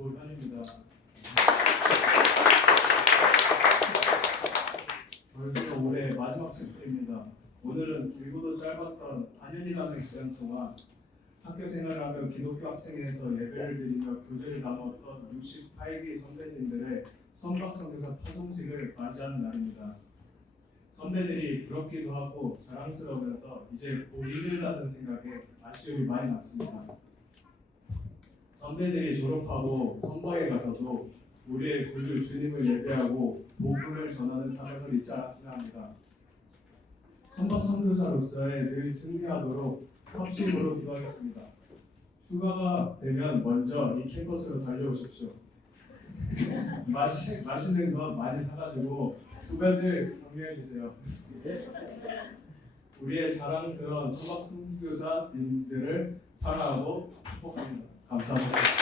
윤도현입니다. 벌써 올해 마지막 챕터입니다. 오늘은 길고도 짧았던 4년이라는 기간 동안 학교 생활하며 기독교 학생회에서 예배를 드리며 교제를 나누었던 68기 선배님들의 선박성교사 파송식을 맞이하는 날입니다. 선배들이 부럽기도 하고 자랑스러우면서 이제 곧 힘들다는 생각에 아쉬움이 많이 남습니다. 선배들이 졸업하고 선거에 가서도 우리의 구주 주님을 예배하고 복음을 전하는 사명을 잊지 않았으면 합니다. 선박 선교사로서의 늘 승리하도록 협심으로 기도하겠습니다. 휴가가 되면 먼저 이 캠퍼스로 달려오십시오. 맛이, 맛있는 것 많이 사가지고 후배들 격려해 주세요. 우리의 자랑스러운 선박 선교사님들을 사랑하고 Awesome.